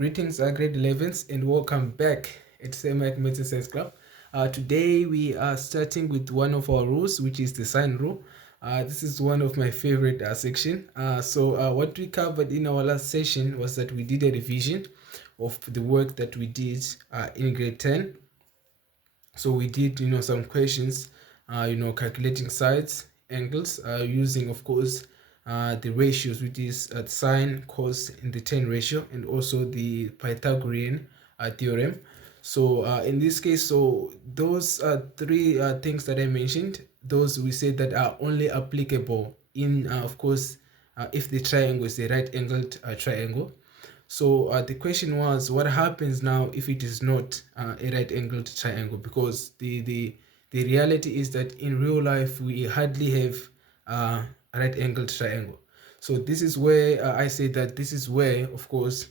Greetings, grade 11s, and welcome back at Same Mathematics Science Club. Today we are starting with one of our rules, which is the sine rule. This is one of my favorite section. What we covered in our last session was that we did a revision of the work that we did in grade 10. So we did, some questions, calculating sides, angles, using, of course, the ratios, which is sine, cos, and the tan ratio, and also the Pythagorean theorem. So in this case, so those three things that I mentioned, those we said that are only applicable in, of course, if the triangle is a right-angled triangle. So the question was, what happens now if it is not a right-angled triangle? Because the reality is that in real life we hardly have a right-angled triangle. So this is where I say that this is where, of course,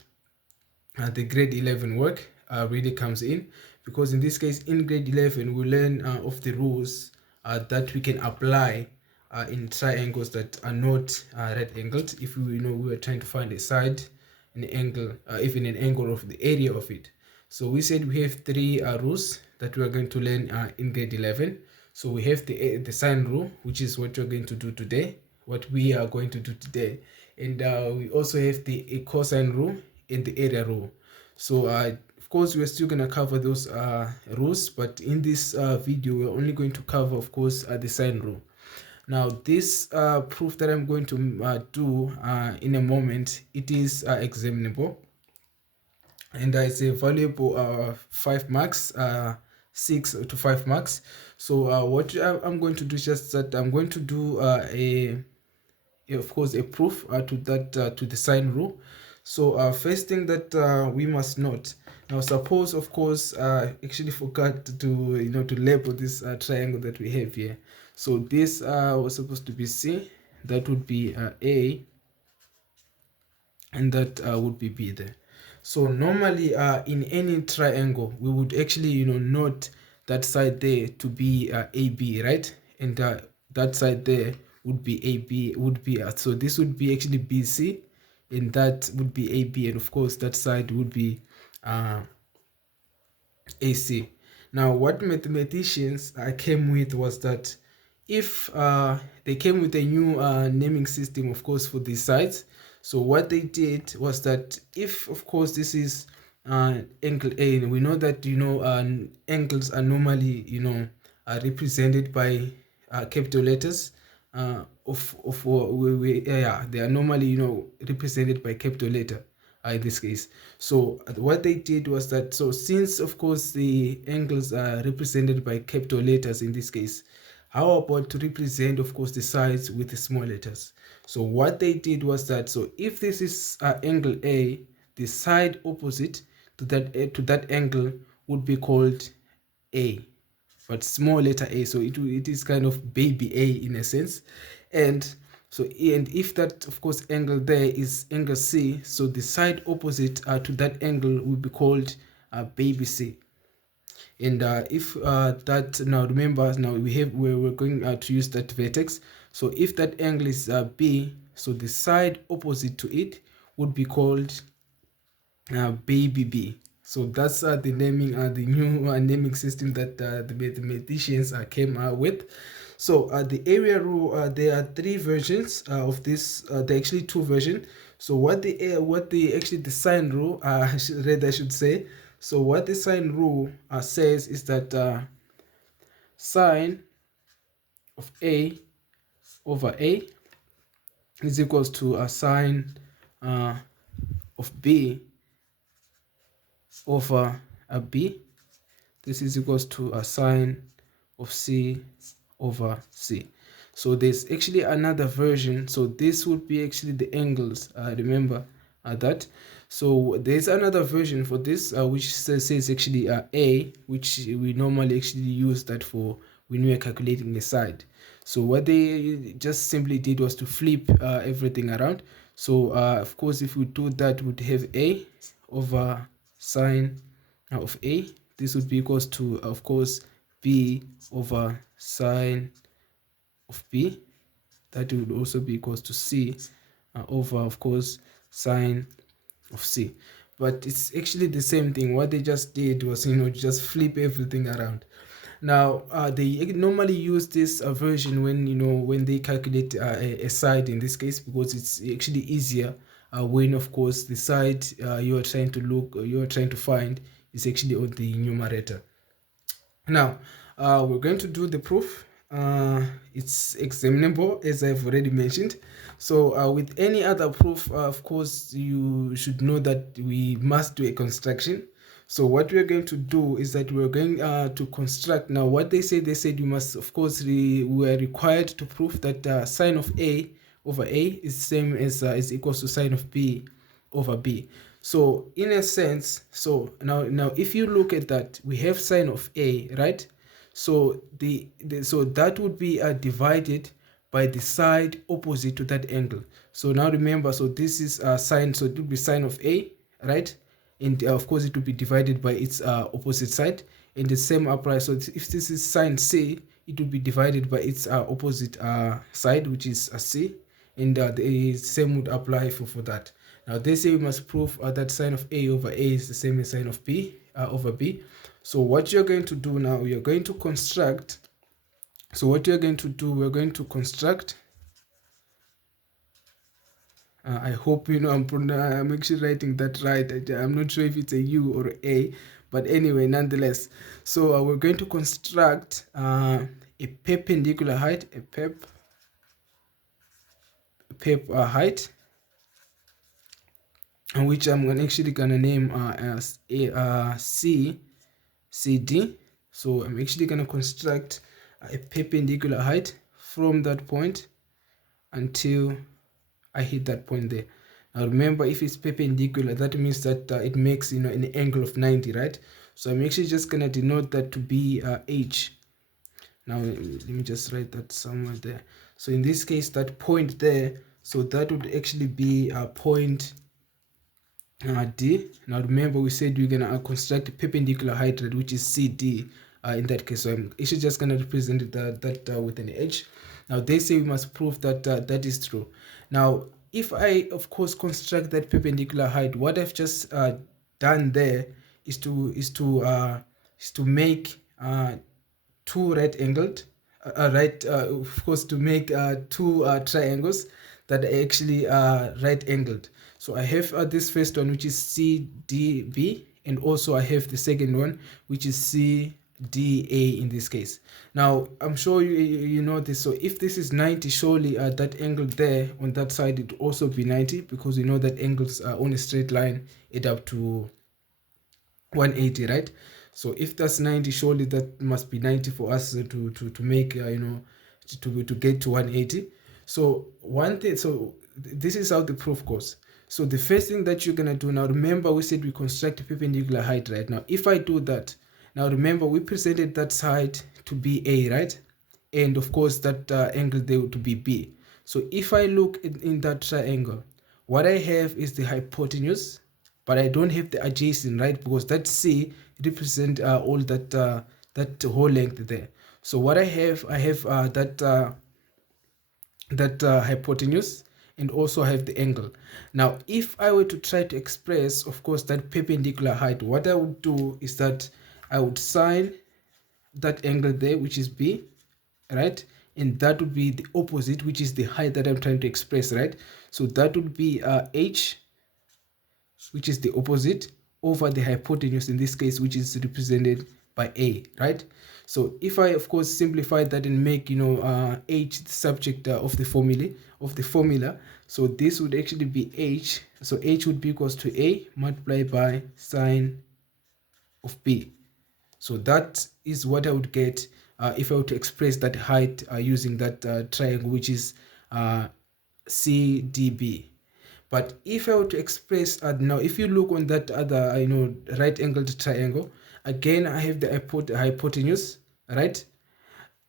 the grade 11 work really comes in, because in this case in grade 11 we learn of the rules that we can apply in triangles that are not right angled. If we we were trying to find a side, an angle, even an angle of the area of it. So we said we have three rules that we are going to learn in grade 11. So we have the sine rule, which is what we're going to do today, what we are going to do today. And we also have the cosine rule and the area rule. So of course we're still going to cover those rules, but in this video we're only going to cover, of course, the sine rule. Now this proof that I'm going to do in a moment, it is examinable, and it's a valuable 5 marks, 6 to 5 marks. So what I'm going to do is just that I'm going to do of course a proof to that to the sine rule. So first thing that we must note, now suppose, of course, actually forgot to to label this triangle that we have here. So this was supposed to be C, that would be A, and that would be B there. So normally in any triangle we would actually note that side there to be AB, right? And that side there would be AB, would be so this would be actually BC, and that would be AB, and of course that side would be AC. Now what mathematicians came with was that if they came with a new naming system, of course, for these sides. So what they did was that if, of course, this is angle A, and we know that angles are normally represented by capital letters. Yeah, they are normally represented by capital letter in this case. So what they did was that, so since, of course, the angles are represented by capital letters in this case, how about to represent, of course, the sides with the small letters? So what they did was that, so if this is angle A, the side opposite to that angle would be called A, but small letter A. So it is kind of baby A in a sense. And so, and if that, of course, angle there is angle C, so the side opposite to that angle will be called baby C. And if that, now remember, now we're going to use that vertex. So if that angle is B, so the side opposite to it would be called baby B. So that's the naming, the new naming system that the mathematicians came with. So the area rule, there are three versions of this. There are actually two versions. So what the actually the sine rule, I should say. So what the sine rule says is that sine of A over A is equals to a sine of B over a B. This is equals to a sine of C over C. So there's actually another version. So this would be actually the angles. Remember that. So there's another version for this, which says actually A, which we normally actually use that for when we are calculating the side. So what they just simply did was to flip everything around. So of course, if we do that, we'd have A over sine of A. This would be equals to, of course, B over sine of B. That would also be equals to C over, of course, sine of C. but it's actually the same thing. What they just did was, just flip everything around. Now, they normally use this version when, when they calculate a side in this case, because it's actually easier when, of course, the side you are trying to find is actually on the numerator. Now, we're going to do the proof. It's examinable, as I've already mentioned. So with any other proof, of course, you should know that we must do a construction. So what we're going to do is that we're going to construct. Now, what they said you must, of course, we are required to prove that sine of A over A is the same as is equals to sine of B over B. So in a sense, so now if you look at that, we have sine of A, right? So so that would be divided by the side opposite to that angle. So now remember, so this is sine, so it would be sine of A, right? And of course it will be divided by its opposite side, and the same applies. So if this is sine C, it will be divided by its opposite side, which is C, and the same would apply for that. Now they say we must prove that sine of A over A is the same as sine of B over B. So what you're going to do now, you're going to construct. So what you're going to do, we're going to construct. I hope I'm actually writing that right. I'm not sure if it's a U or A, but anyway, nonetheless. So we're going to construct a perpendicular height, a pep height, and which I'm actually gonna name as a CD. So I'm actually gonna construct a perpendicular height from that point until I hit that point there. Now remember, if it's perpendicular, that means that it makes an angle of 90, right? So I'm actually just gonna denote that to be H. Now let me just write that somewhere there. So in this case, that point there, so that would actually be a point D. Now remember, we said we're gonna construct a perpendicular height, which is CD in that case. So I'm actually just gonna represent that with an H. Now they say we must prove that that is true. Now if I of course construct that perpendicular height, what I've just done there is to make two right angled of course, to make two triangles that are actually right angled. So I have this first one, which is CDB, and also I have the second one, which is CDA in this case. Now I'm sure you know this. So if this is 90, surely that angle there on that side, it will also be 90, because we know that angles on a straight line add up to 180, right? So if that's 90, surely that must be 90 for us to make to get to 180. So one thing, so this is how the proof goes. So the first thing that you're gonna do now, remember we said we construct a perpendicular height, right? Now if I do that, now remember we presented that side to be A, right? And of course that angle there to be B. So if I look in that triangle, what I have is the hypotenuse, but I don't have the adjacent, right? Because that C represent all that whole length there. So what I have that hypotenuse, and also have the angle. Now if I were to try to express, of course, that perpendicular height, what I would do is that I would sine that angle there, which is B, right? And that would be the opposite, which is the height that I'm trying to express, right? So that would be H, which is the opposite, over the hypotenuse in this case, which is represented by A, right? So if I of course simplify that and make H the subject of the formula, so this would actually be H. So H would be equals to A multiplied by sine of B. So that is what I would get if I were to express that height using that triangle, which is CDB. But if I were to express now, if you look on that other right angled triangle, again I have the hypotenuse, right?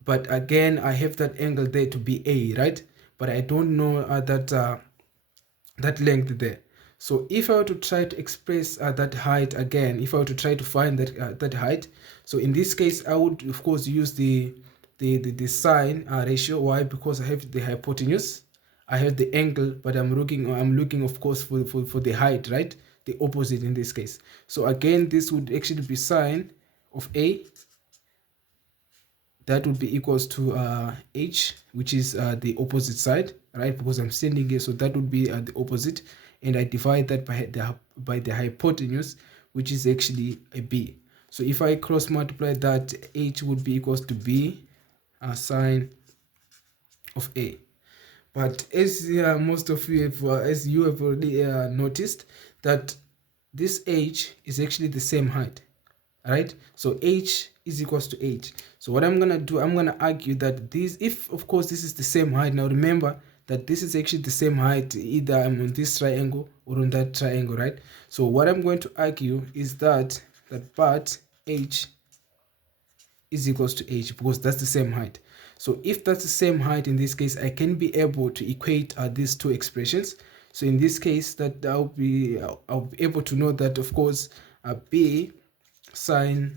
But again I have that angle there to be A, right? But I don't know that length there. So if I were to try to express that height again, if I were to try to find that height, so in this case I would of course use the sine ratio. Why? Because I have the hypotenuse, I have the angle, but I'm looking of course for the height, right? the opposite in this case. So again, this would actually be sine of A. That would be equals to h, which is the opposite side, right? Because I'm standing here, so that would be the opposite, and I divide that by the hypotenuse, which is actually a b. So if I cross multiply that, h would be equals to b sine of a. But as most of you have, as you have already noticed, that this h is actually the same height, right? So h is equals to h. So what I'm gonna do, I'm gonna argue that this, if of course this is the same height, now remember that this is actually the same height, either I'm on this triangle or on that triangle, right? So what I'm going to argue is that part h is equals to h, because that's the same height. So if that's the same height, in this case, I can be able to equate these two expressions. So in this case, that I'll be able to know that, of course, b sine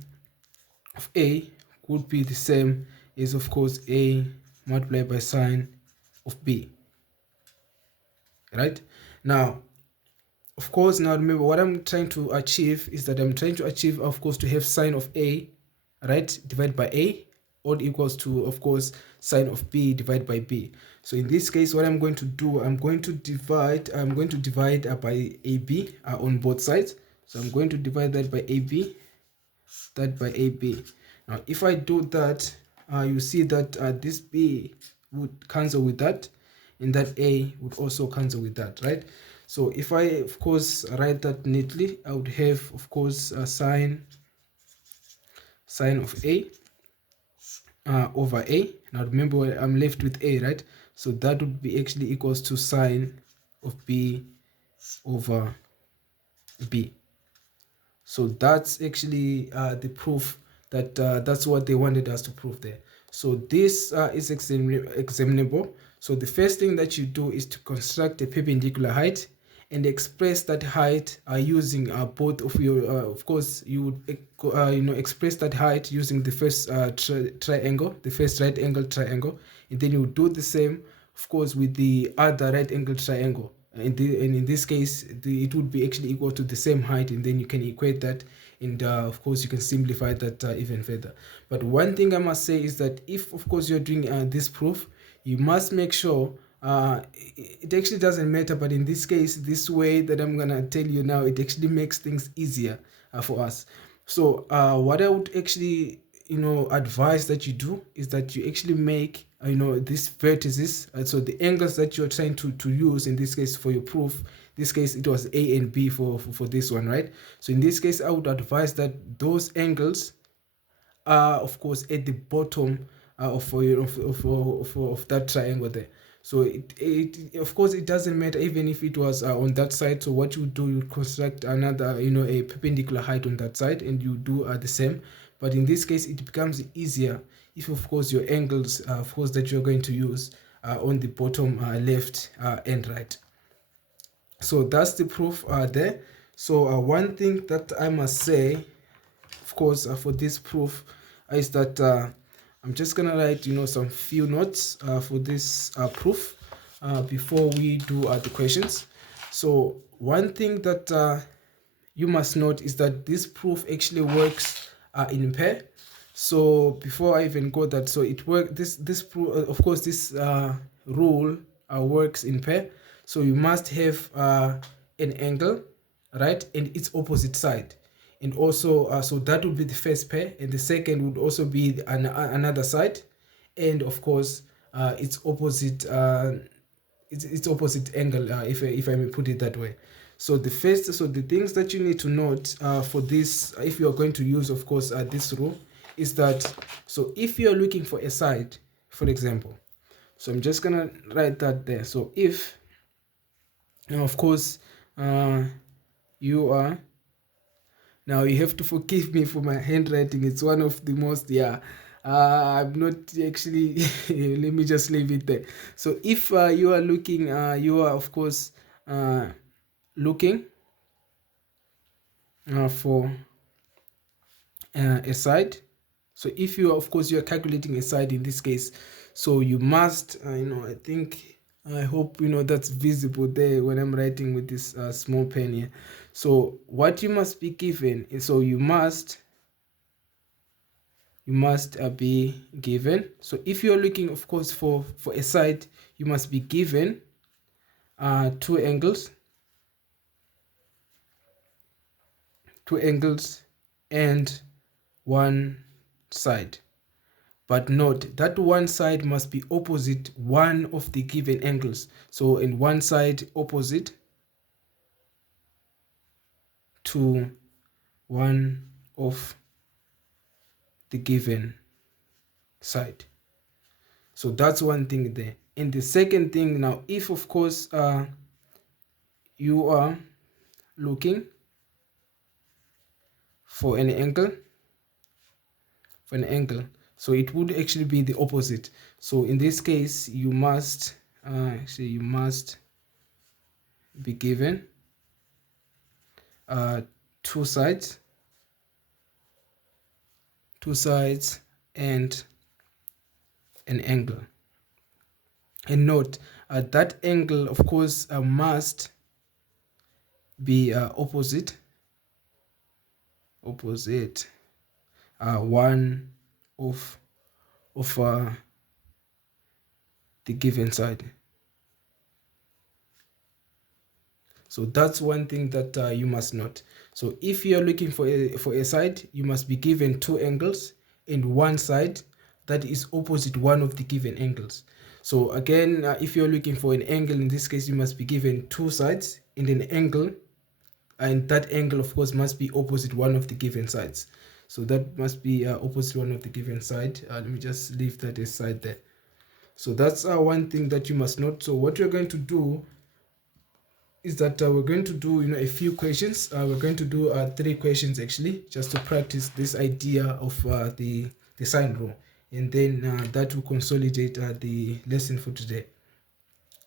of a would be the same as, of course, a multiplied by sine of b, right? Now, of course, now remember what I'm trying to achieve is that I'm trying to achieve, of course, to have sine of a, right, divided by a, all equals to, of course, sine of b divided by b. So in this case, what I'm going to do, I'm going to divide by ab on both sides. So I'm going to divide that by ab, that by ab. Now if I do that, you see that this b would cancel with that, and that a would also cancel with that, right? So if I, of course, write that neatly, I would have, of course, sine of a over a. Now remember, I'm left with a, right? So that would be actually equals to sine of b over b. So that's actually the proof that that's what they wanted us to prove there. So this is examinable. So the first thing that you do is to construct a perpendicular height and express that height using both of your, of course, you would express that height using the first triangle, the first right angle triangle, and then you do the same, of course, with the other right angle triangle. And in this case, it would be actually equal to the same height, and then you can equate that, and of course you can simplify that even further. But one thing I must say is that if, of course, you're doing this proof, you must make sure it actually doesn't matter, but in this case, this way that I'm gonna tell you now, it actually makes things easier for us. So what I would actually advice that you do is that you actually make these vertices, so the angles that you're trying to use in this case for your proof. In this case it was a and b for this one, right? So in this case I would advise that those angles are, of course, at the bottom of that triangle there. So it of course it doesn't matter even if it was on that side. So what you do, you construct another a perpendicular height on that side, and you do the same. But in this case it becomes easier if, of course, your angles of course that you're going to use on the bottom left and right. So that's the proof there. So one thing that I must say, of course, for this proof is that I'm just gonna write some few notes for this proof before we do the questions. So one thing that you must note is that this proof actually works in pair. So before I even go that, so it work this proof, of course, this rule works in pair. So you must have an angle, right, and its opposite side, and also so that would be the first pair, and the second would also be another side, and of course its opposite its opposite angle, if I may put it that way. So the things that you need to note for this, if you are going to use, of course, this rule, is that, so if you are looking for a side, for example, so I'm just gonna write that there. So if of course you are, now you have to forgive me for my handwriting, it's one of the most, I'm not actually let me just leave it there. So if you are looking, you are, of course, looking for a side. So if you, of course, you are calculating a side in this case, so you must I think I hope that's visible there when I'm writing with this small pen here. So what you must be given is, so you must be given. So if you're looking, of course, for a side, you must be given two angles and one side. But note that one side must be opposite one of the given angles. So in one side opposite to one of the given side. So that's one thing there. And the second thing, now, if of course you are looking for an angle, so it would actually be the opposite. So in this case, you must be given two sides and an angle. And note that angle, of course, must be opposite one of the given side. So that's one thing that you must note. So if you're looking for a side, you must be given two angles and one side that is opposite one of the given angles. So again, if you're looking for an angle, in this case, you must be given two sides and an angle, and that angle, of course, must be opposite one of the given sides. So that must be opposite one of the given side. Let me just leave that aside there. So that's one thing that you must note. So what you're going to do is that we're going to do a few questions. We're going to do 3 questions actually, just to practice this idea of the sine rule, and then that will consolidate the lesson for today.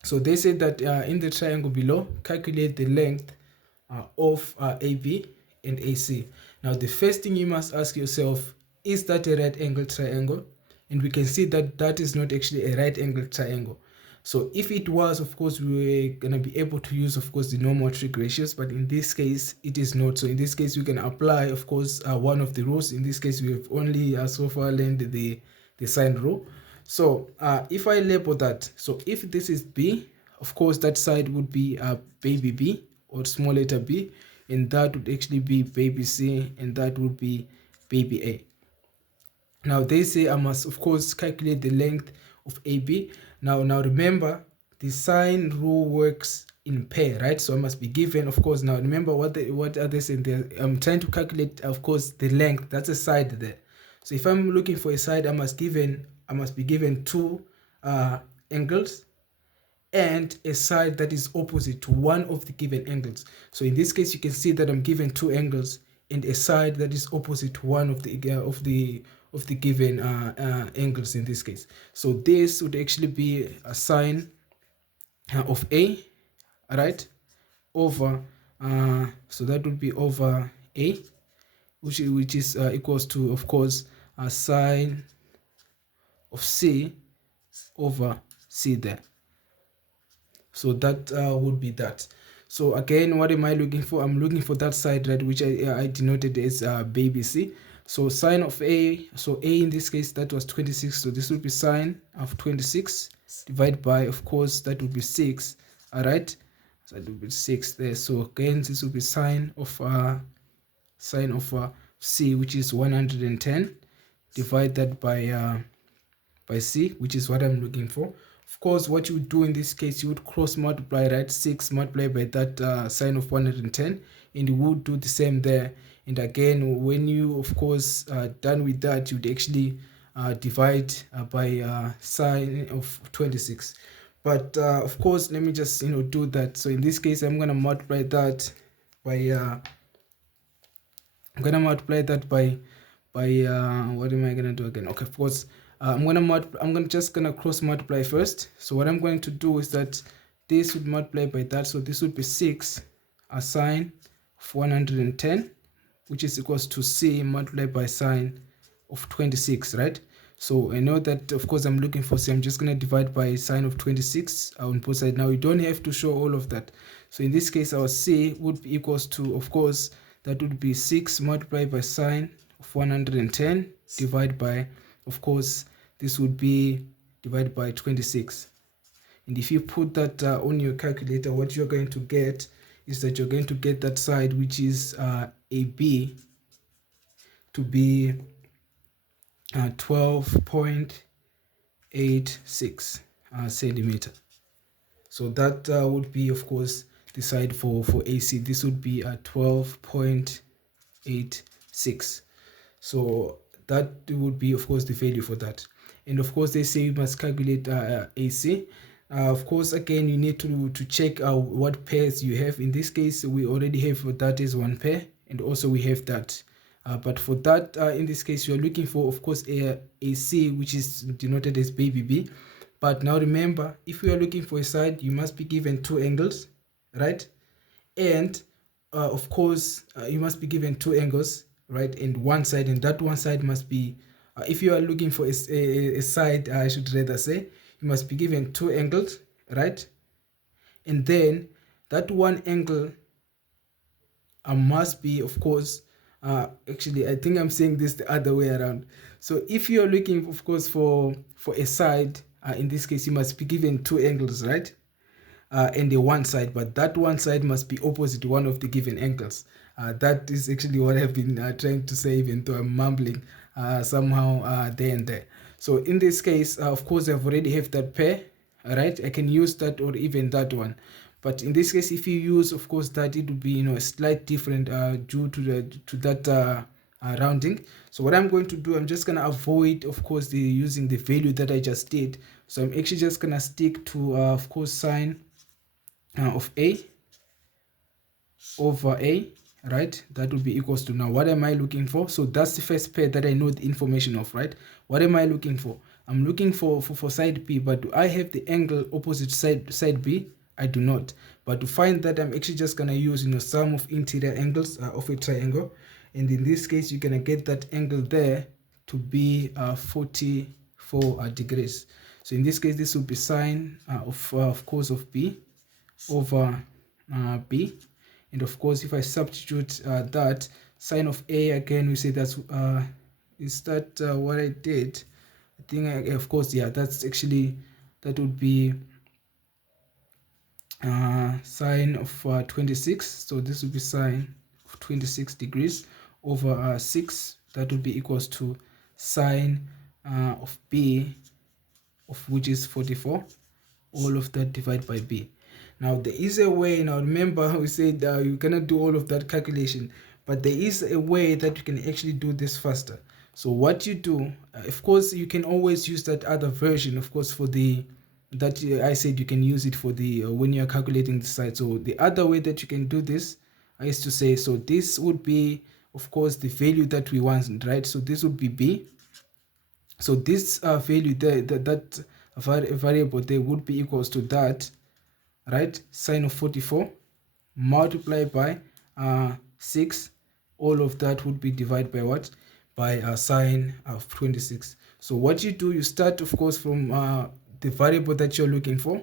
So they said that in the triangle below, calculate the length of AB and AC. Now the first thing you must ask yourself, is that a right angle triangle? And we can see that that is not actually a right angle triangle. So if it was, of course, we were going to be able to use, of course, the normal trig ratios, but in this case, it is not. So in this case, we can apply, of course, one of the rules. In this case, we have only so far learned the sine rule. So if I label that, so if this is B, of course, that side would be baby B, or small letter b, and that would actually be baby C, and that would be baby A. Now they say I must, of course, calculate the length of AB. Now remember, the sine rule works in pair, right? So I must be given, of course. Now remember what are they saying there? I'm trying to calculate, of course, the length. That's a side there. So if I'm looking for a side, I must be given two angles and a side that is opposite to one of the given angles. So in this case, you can see that I'm given two angles and a side that is opposite to one of the given angles in this case. So this would actually be a sine of A, right, over so that would be over A, which is equals to, of course, a sine of C over C there. So that would be that. So again, what am I looking for? I'm looking for that side, right, which I denoted as baby C. So sine of A, so A in this case, that was 26. So this would be sine of 26 divided by, of course, that would be 6. All right, so that would be 6 there. So again, this would be sine of C, which is 110. Divide that by C, which is what I'm looking for. Of course, what you would do in this case, you would cross multiply, right? 6 multiplied by that sine of 110, and you would do the same there. And again, when you, of course, done with that, you'd actually divide by sine of 26. But of course, let me just do that. So in this case, I'm gonna multiply that by what am I gonna do again? Okay, of course, I'm just gonna cross multiply first. So what I'm going to do is that this would multiply by that, so this would be 6 sine of 110, which is equals to C multiplied by sine of 26, right? So I know that, of course, I'm looking for, say, I'm just going to divide by sine of 26 on both sides. Now, you don't have to show all of that. So in this case, our C would be equals to, of course, that would be 6 multiplied by sine of 110 divided by, of course, this would be divided by 26. And if you put that on your calculator, what you're going to get is that you're going to get that side, which is AB, to be 12.86 centimeter. So that would be, of course, the side for AC. This would be 12.86. So that would be, of course, the value for that. And of course, they say you must calculate AC. Of course, again, you need to check what pairs you have. In this case, we already have that is one pair, and also we have that. But for that, in this case, you are looking for, of course, AC, which is denoted as baby B. But now remember, if you are looking for a side, you must be given two angles, right? And of course, you must be given two angles, right? And one side, and that one side must be, if you are looking for a side, I should rather say, you must be given two angles, right? And then that one angle must be, of course, actually, I think I'm saying this the other way around. So if you're looking, of course, for a side, in this case, you must be given two angles, right? And the one side, but that one side must be opposite one of the given angles. That is actually what I've been trying to say, even though I'm mumbling somehow there and there. So in this case, of course, I've already have that pair, right? I can use that or even that one. But in this case, if you use, of course, that, it would be, a slight different due to that rounding. So what I'm going to do, I'm just going to avoid, of course, using the value that I just did. So I'm actually just going to stick to, of course, sine of A over A, right? That would be equals to, now what am I looking for? So that's the first pair that I know the information of, right? What am I looking for? I'm looking for side B, but do I have the angle opposite side B? I do not. But to find that, I'm actually just gonna use sum of interior angles of a triangle, and in this case you're gonna get that angle there to be 44 degrees. So in this case, this will be sine of course of B over B. And of course, if I substitute that, sine of A, again, we say that's is that what I did? I think of course, yeah, that's actually, that would be sine of 26. So this would be sine of 26 degrees over 6. That would be equals to sine of B, of which is 44. All of that divided by B. Now there is a way. Now remember, we said you cannot do all of that calculation, but there is a way that you can actually do this faster. So what you do, of course, you can always use that other version, of course, for the that I said you can use it for the when you're calculating the side. So the other way that you can do this is to say, so this would be, of course, the value that we want, right? So this would be B. So this value there, that variable there would be equals to that, right? Sine of 44 multiplied by 6. All of that would be divided by what? By sine of 26. So what you do, you start, of course, from the variable that you're looking for.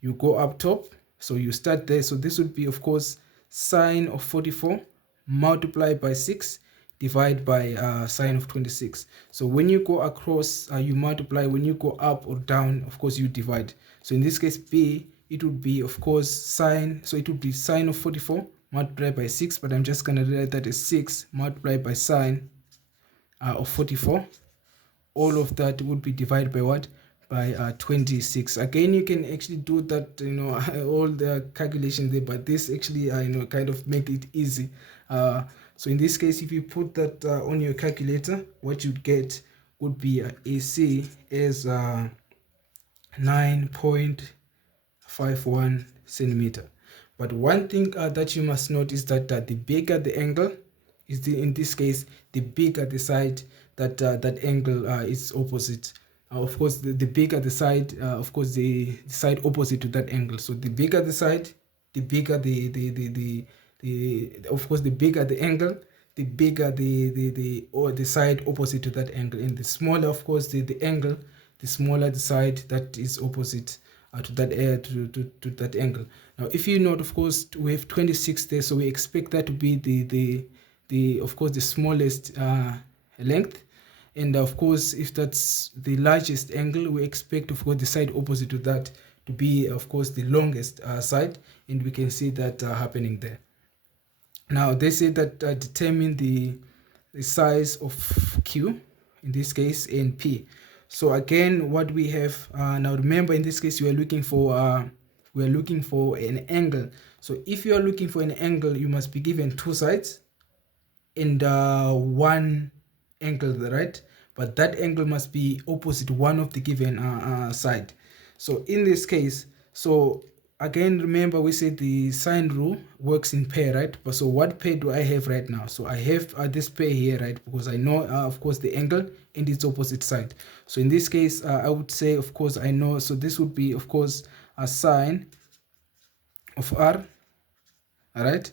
You go up top. So you start there. So this would be, of course, sine of 44 multiplied by 6 divided by sine of 26. So when you go across, you multiply. When you go up or down, of course, you divide. So in this case, B, it would be, of course, sine. So it would be sine of 44 multiplied by 6, but I'm just going to write that as 6 multiplied by sine of 44. All of that would be divided by what? By 26. Again, you can actually do that, all the calculations there, but this actually, kind of make it easy. So in this case, if you put that on your calculator, what you'd get would be AC as 9.51 centimeter. But one thing that you must note is that the bigger the angle is, in this case, the bigger the side that that angle is opposite. Of course, the bigger the side, of course, the side opposite to that angle. So the bigger the side, the bigger of course, the bigger the angle, the bigger the side opposite to that angle, and the smaller, of course, the angle, the smaller the side that is opposite to that to that angle. Now, if you note, of course, we have 26 there, so we expect that to be the of course the smallest length. And of course, if that's the largest angle, we expect, of course, the side opposite to that to be, of course, the longest side, and we can see that happening there. Now, they say that determine the size of Q, in this case, and P. So again, what we have now, remember, in this case, we are looking for an angle. So if you are looking for an angle, you must be given two sides and one angle, right? But that angle must be opposite one of the given side. So in this case, so again, remember, we said the sine rule works in pair, right? But so what pair do I have right now? So I have this pair here, right? Because I know, of course, the angle and its opposite side. So in this case, I would say, of course, I know. So this would be, of course, a sine of r, all right,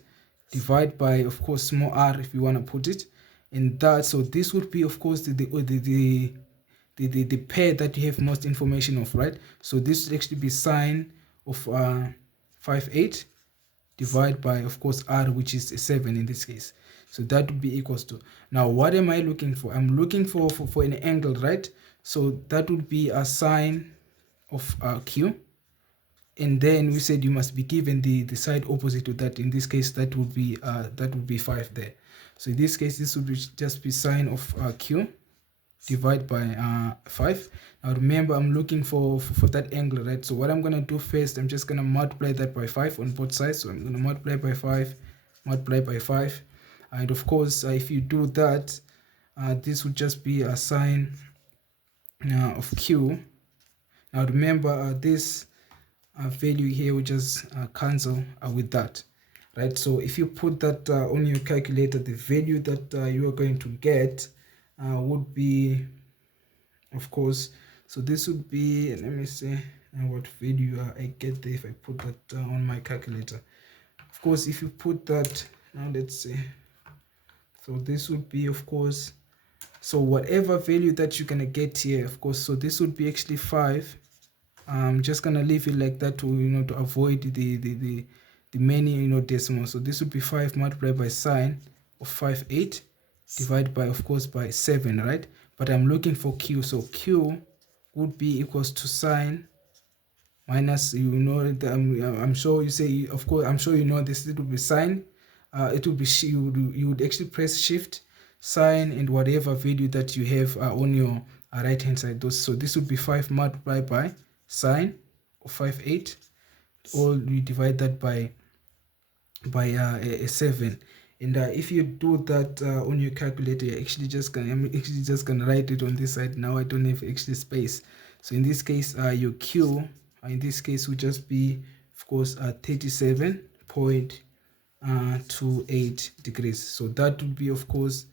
divide by, of course, small r, if you want to put it in that. So this would be, of course, the pair that you have most information of, right? So this would actually be sine of 5/8 divided by, of course, r, which is 7 in this case. So that would be equals to, now what am I looking for? I'm looking for an angle, right? So that would be a sine of Q, and then we said you must be given the side opposite to that. In this case, that would be 5 there. So in this case, this would be just be sine of Q divided by 5. Now remember, I'm looking for that angle, right? So what I'm gonna do first, I'm just gonna multiply that by 5 on both sides. So I'm gonna multiply by 5, multiply by 5, and of course, if you do that, this would just be a sine of Q. Now remember, this value here will just cancel with that, right? So if you put that on your calculator, the value that you are going to get would be, of course, so this would be, let me see what value I get there if I put that on my calculator. Of course, if you put that, now let's see, so this would be, of course, so whatever value that you're gonna get here, of course, so this would be actually 5. I'm just gonna leave it like that to to avoid the many decimals. So this would be 5 multiplied by sine of 5/8 divided by, of course, by 7, right? But I'm looking for Q, so Q would be equals to sine minus, I'm sure you say, of course, I'm sure you know this, it would be sine, it would be, you would actually press shift, sine, and whatever value that you have on your right hand side. So this would be 5 multiplied by sine of 5/8, or we divide that by 7. And if you do that on your calculator, I'm actually just gonna write it on this side. Now I don't have actually space. So in this case, your Q in this case would just be, of course, 37.28 degrees. So that would be, of course,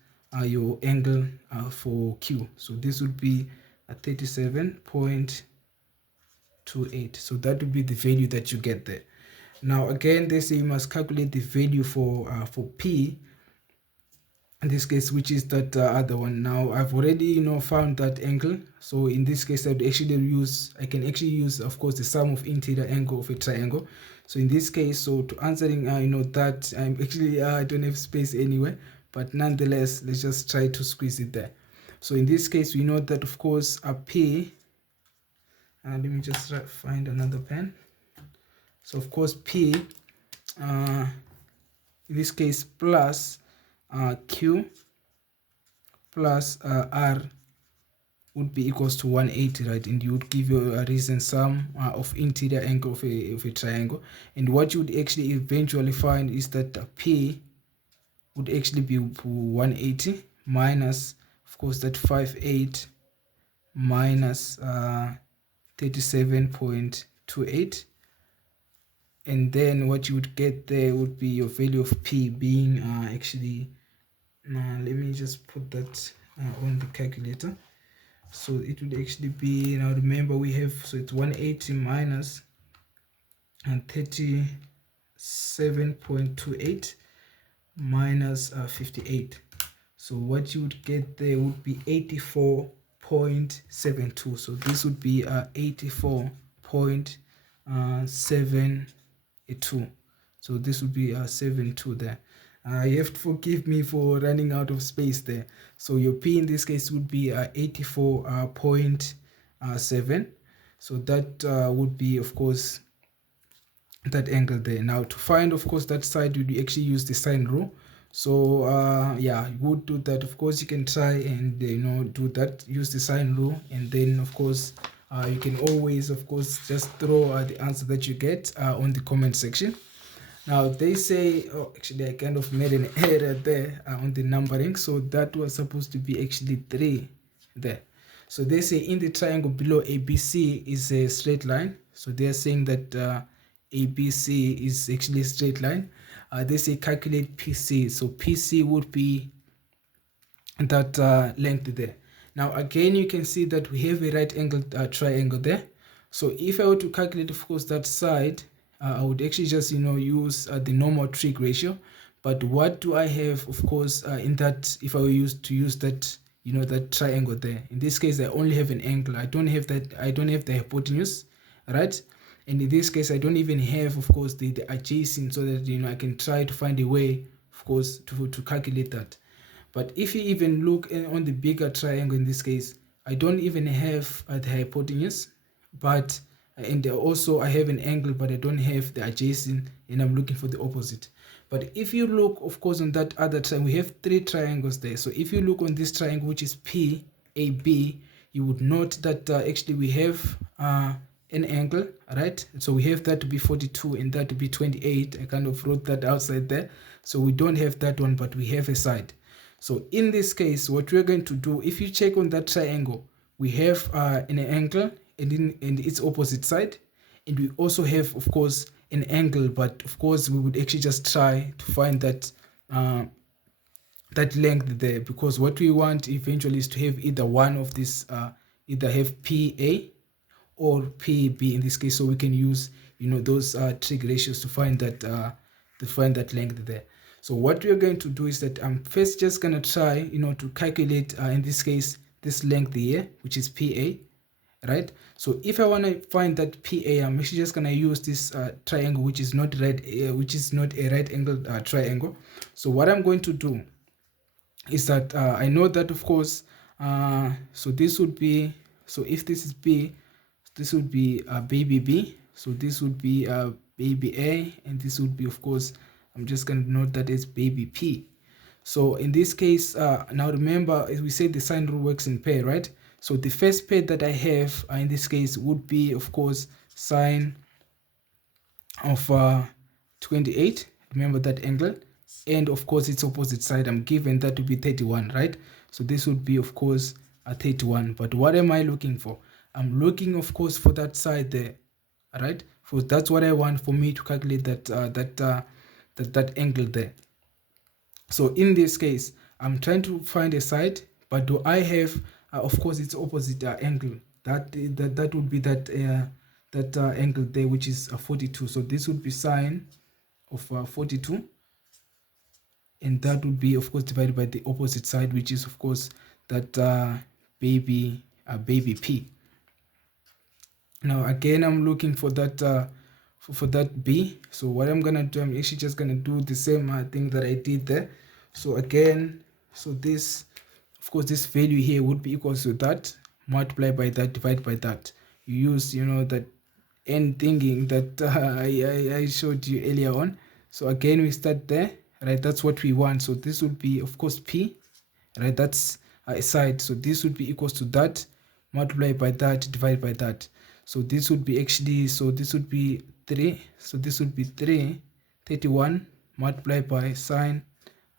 your angle for Q. So this would be 37.28. So that would be the value that you get there. Now again, they say you must calculate the value for P, in this case, which is that other one. Now I've already found that angle. So in this case, I can actually use, of course, the sum of interior angle of a triangle. So in this case, so to answering that, I'm actually I don't have space anywhere, but nonetheless, let's just try to squeeze it there. So in this case, we know that, of course, a P, let me just find another pen. So of course, P in this case plus Q plus R would be equals to 180, right? And you would give you a recent sum of interior angle of a triangle. And what you would actually eventually find is that P would actually be 180 minus, of course, that 5/8 minus 37.28. And then what you would get there would be your value of P being actually, let me just put that on the calculator. So it would actually be, now remember we have, so it's 180 minus and 37.28 minus 58. So what you would get there would be 84.72. So this would be 84.72. So this would be 72 there. You have to forgive me for running out of space there. So your P in this case would be 84.7. So that would be, of course, that angle there. Now to find, of course, that side, we actually use the sine rule. So yeah, you would do that. Of course, you can try and do that, use the sine rule, and then of course you can always, of course, just throw the answer that you get on the comment section. Now they say, oh, actually I kind of made an error there on the numbering. So that was supposed to be actually 3 there. So they say in the triangle below, ABC is a straight line. So they are saying that ABC is actually a straight line. They say calculate PC. So PC would be that length there. Now again, you can see that we have a right angle triangle there. So if I were to calculate, of course, that side, I would actually just use the normal trig ratio. But what do I have, of course, in that, if I were to use that that triangle there? In this case, I only have an angle. I don't have the hypotenuse, right? And in this case, I don't even have, of course, the adjacent, so that I can try to find a way, of course, to calculate that. But if you even look on the bigger triangle, in this case, I don't even have the hypotenuse, but and also I have an angle, but I don't have the adjacent, and I'm looking for the opposite. But if you look, of course, on that other triangle, we have 3 triangles there. So if you look on this triangle, which is PAB, you would note that actually we have an angle, right? So we have that to be 42 and that to be 28. I kind of wrote that outside there. So we don't have that one, but we have a side. So in this case, what we're going to do, if you check on that triangle, we have an angle and its opposite side, and we also have, of course, an angle, but of course we would actually just try to find that that length there, because what we want eventually is to have either one of these, either have PA or PB in this case, so we can use those trig ratios to find that length there. So what we're going to do is that I'm first just going to try to calculate in this case this length here, which is PA, right? So if I want to find that PA, I'm actually just going to use this triangle, which is not a right angle triangle. So what I'm going to do is that I know that, of course, so this would be, so if this is B, this would be baby B, so this would be baby A, and this would be, of course, I'm just going to note that it's baby P. So in this case, now remember, as we said, the sine rule works in pair, right? So the first pair that I have in this case would be, of course, sine of 28. Remember that angle, and of course its opposite side, I'm given that to be 31, right? So this would be, of course, a 31. But what am I looking for? I'm looking, of course, for that side there, right? So that's what I want for me to calculate that angle there. So in this case, I'm trying to find a side, but do I have, of course, its opposite angle? That would be that angle there, which is 42. So this would be sine of 42, and that would be, of course, divided by the opposite side, which is, of course, that baby P. Now again, I'm looking for that for that B. So what I'm gonna do, I'm actually just gonna do the same thing that I did there. So again, so this, of course, this value here would be equal to that, multiply by that, divide by that. You use that end thinking that I showed you earlier on. So again, we start there, right? That's what we want. So this would be, of course, P, right? That's a side. So this would be equals to that, multiply by that, divide by that. So this would be actually, so this would be 3. So this would be 31 multiplied by sine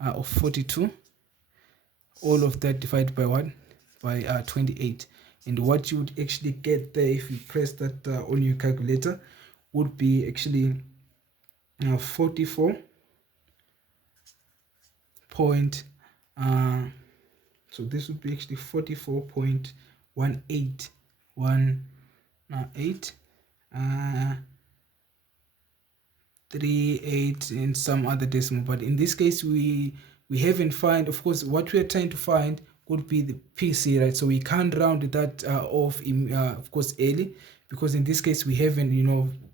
of 42. All of that divided by what? By 28. And what you would actually get there, if you press that on your calculator, would be actually 44 point, so this would be actually 44.1818 38 and some other decimal. But in this case, we haven't find, of course, what we are trying to find would be the PC, right? So we can't round that off, of course, early, because in this case we haven't,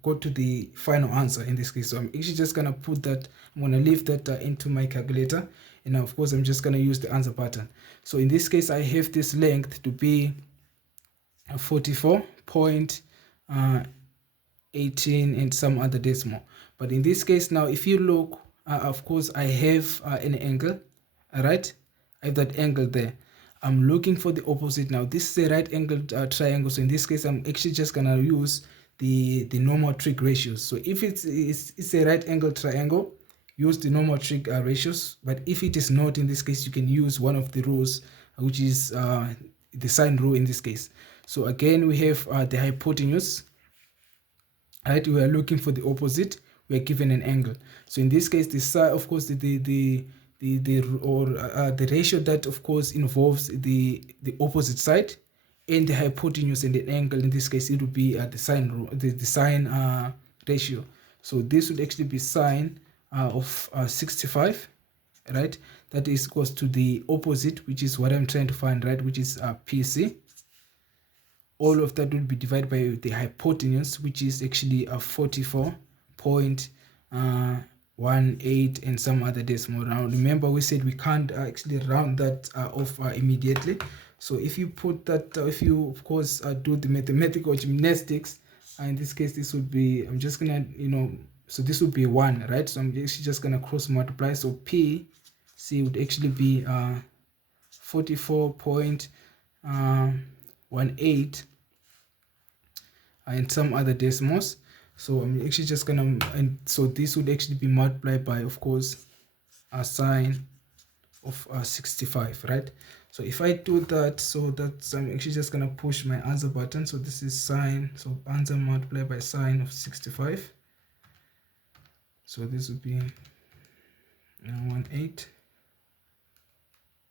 got to the final answer in this case. So I'm actually just gonna put that, I'm gonna leave that into my calculator, and now of course I'm just gonna use the answer button. So in this case I have this length to be 44.18 and some other decimal. But in this case now, if you look, of course I have an angle. All right, I have that angle there. I'm looking for the opposite now. This is a right angled triangle, so in this case I'm actually just gonna use the normal trig ratios. So if it's a right angled triangle, use the normal trig ratios. But if it is not, in this case you can use one of the rules, which is the sine rule in this case. So again, we have the hypotenuse, right? We are looking for the opposite, we are given an angle. So in this case, the side, of course, the ratio that of course involves the opposite side and the hypotenuse and the angle, in this case it would be the sine rule, the sine ratio. So this would actually be sine of 65, right? That is equals to the opposite, which is what I'm trying to find, right? Which is PC. All of that will be divided by the hypotenuse, which is actually a 44.18 and some other decimal. Now remember, we said we can't actually round that off immediately. So if you put that, if you of course do the mathematical gymnastics, in this case this would be, I'm just gonna, so this would be 1, right? So I'm actually just gonna cross multiply. So P C would actually be 44.18 and some other decimals. So I'm actually just gonna, and so this would actually be multiplied by, of course, a sine of 65, right? So if I do that, so that's, I'm actually just gonna push my answer button. So this is sine, so answer multiplied by sine of 65. So this would be 18,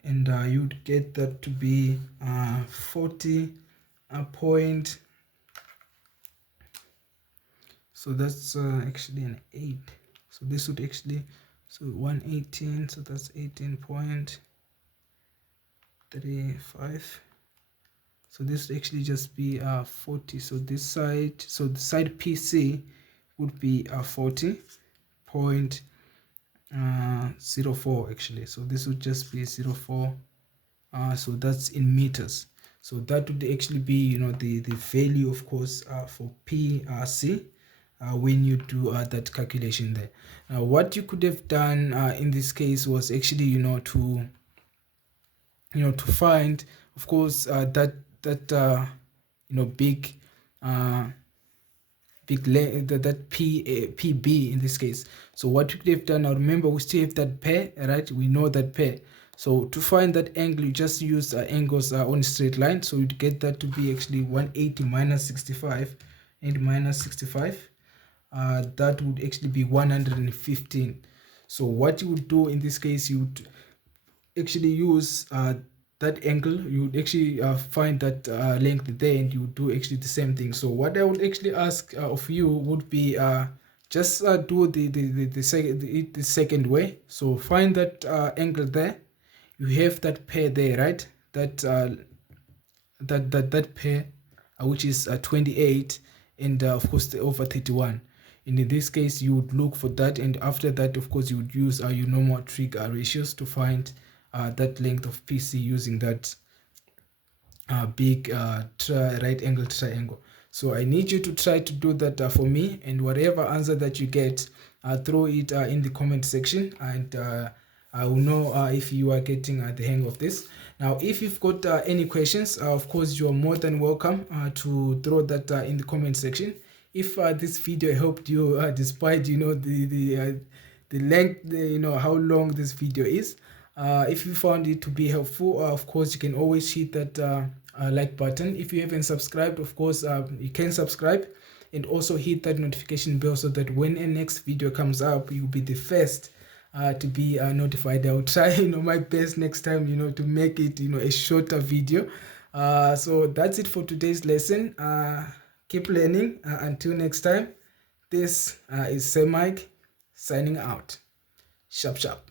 and you'd get that to be 40 point. So that's actually an 8. So this would actually, so 118, so that's 18.35. So this would actually just be 40. So this side, so the side PC would be 40.04 actually. So this would just be 04. So that's in meters. So that would actually be, the value, of course, for PRC. When you do that calculation there. Now what you could have done in this case was actually, to find, of course, that big that PB in this case. So what you could have done, now remember we still have that pair, right? We know that pair. So to find that angle, you just use angles on a straight line. So you'd get that to be actually 180 minus 65 and minus 65. That would actually be 115. So what you would do in this case, you would actually use that angle. You would actually find that length there, and you would do actually the same thing. So what I would actually ask of you would be just do the second way. So find that angle there. You have that pair there, right? That pair, which is 28, and of course the over 31. And in this case, you would look for that, and after that, of course, you would use your normal trig ratios to find that length of PC using that big right angle triangle. So I need you to try to do that for me, and whatever answer that you get, throw it in the comment section, and I will know if you are getting the hang of this. Now, if you've got any questions, of course, you are more than welcome to throw that in the comment section. If this video helped you, despite the length, how long this video is, if you found it to be helpful, of course you can always hit that like button. If you haven't subscribed, of course you can subscribe, and also hit that notification bell so that when a next video comes up, you'll be the first to be notified. I'll try my best next time to make it a shorter video. So that's it for today's lesson. Keep learning. Until next time, this is Sir Mike. signing out. Sharp, sharp.